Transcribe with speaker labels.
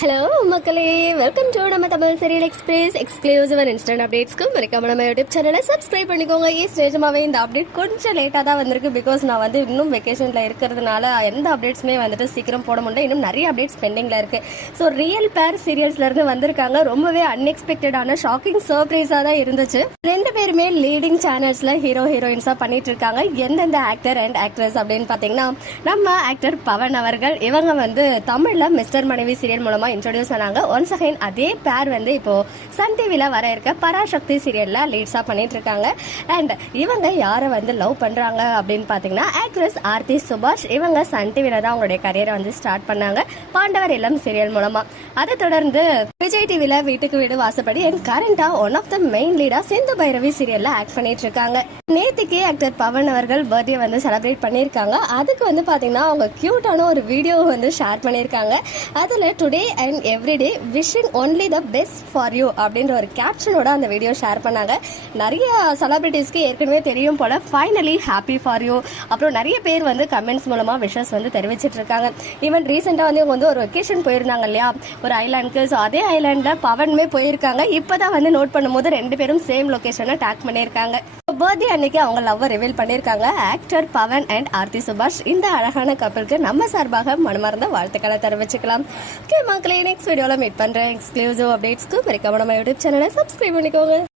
Speaker 1: Hello மக்களே. Welcome to நம்ம Tamil serial express exclusive and instant அப்டேட்ஸ்க்கு மறக்காம நம்ம யூடியூப் சேனலை சப்ஸ்கிரைப் பண்ணிக்கோங்க. ஈ நிஜமாவே இந்த அப்டேட் கொஞ்சம் லேட்டாக தான் வந்திருக்கு பிகாஸ் நான் வந்து இன்னும் வெக்கேஷனில் இருக்கிறதுனால எந்த அப்டேட்ஸுமே வந்துட்டு சீக்கிரம் போட முடியல. இன்னும் நிறைய அப்டேட்ஸ் பெண்டிங்கில் இருக்கு. ஸோ ரியல் பேர் சீரியல்ஸ்லேருந்து வந்திருக்காங்க. ரொம்பவே அன்எக்ஸ்பெக்டடான ஷாக்கிங் சர்ப்ரைஸாக தான் இருந்துச்சு. ரெண்டு பேருமே லீடிங் சேனல்ஸில் ஹீரோ ஹீரோயின்ஸாக பண்ணிட்டு இருக்காங்க. எந்தெந்த ஆக்டர் அண்ட் ஆக்ட்ரஸ் அப்படின்னு பார்த்தீங்கன்னா நம்ம ஆக்டர் பவன் அவர்கள் இவங்க வந்து தமிழில் மிஸ்டர் மனைவி சீரியல் மூலமாக மூலமா இன்ட்ரடியூஸ் ஆனாங்க. ஒன்ஸ் அகைன் அதே பேர் வந்து இப்போ சன் டிவியில் வர இருக்க பராசக்தி சீரியல்ல லீட்ஸா பண்ணிட்டு இருக்காங்க. அண்ட் இவங்க யாரை வந்து லவ் பண்றாங்க அப்படின்னு பாத்தீங்கன்னா ஆக்ட்ரஸ் ஆர்த்தி சுபாஷ். இவங்க சன் டிவியில் தான் அவங்களுடைய கரியரை வந்து ஸ்டார்ட் பண்ணாங்க. பாண்டவர் இல்லம் சீரியல் மூலமா. அதை தொடர்ந்து விஜய் டிவில வீட்டுக்கு வீடு வாசப்படி அண்ட் கரண்டா ஒன் ஆஃப் த மெயின் லீடா சிந்து பைரவி சீரியல்ல ஆக்ட் பண்ணிட்டு இருக்காங்க. நேத்துக்கே ஆக்டர் பவன் அவர்கள் பர்த்டே வந்து செலிப்ரேட் பண்ணியிருக்காங்க. அதுக்கு வந்து பாத்தீங்கன்னா அவங்க கியூட்டான ஒரு வீடியோ வந்து ஷேர் பண்ணியிருக்காங்க. அதுல today and everyday wishing only the best for you அப்படின்ற ஒரு கேப்ஷனோட அந்த வீடியோ ஷேர் பண்ணாங்க. நிறைய செலிபிரிட்டிஸ்க்கு ஏற்கனவே தெரியும் போல ஃபைனலி ஹாப்பி ஃபார் யூ அப்புறம் நிறைய பேர் வந்து கமெண்ட்ஸ் மூலமா விஷஸ் வந்து தெரிவிச்சிட்டு இருக்காங்க. ஈவன் ரீசெண்டா வந்து இவங்க வந்து ஒரு வெக்கேஷன் போயிருந்தாங்க இல்லையா? ஒரு ஐலாண்டுக்கு ஸோ அதே ஐலாண்டில் பவனுமே போயிருக்காங்க. இப்போ தான் வந்து நோட் பண்ணும்போது ரெண்டு பேரும் சேம் லொக்கேஷனை டேக் பண்ணியிருக்காங்க. பர்த்டே அன்னைக்கு அவங்க லவ் ரிவீல் பண்ணியிருக்காங்க. Actor Pavan and Aarthi Subash. இந்த அழகான கப்பலுக்கு நம்ம சார்பாக மனமார்ந்த வாழ்த்துக்களை தெரிவிச்சுக்கலாம். ஓகே மக்களே நெக்ஸ்ட் வீடியோவில் மீட் பண்ணுறேன் எக்ஸ்க்ளூசிவ் அப்டேட்ஸ்க்கு மறக்காம நம்ம யூடியூப் சேனலை சப்ஸ்கிரைப் பண்ணிக்கோங்க.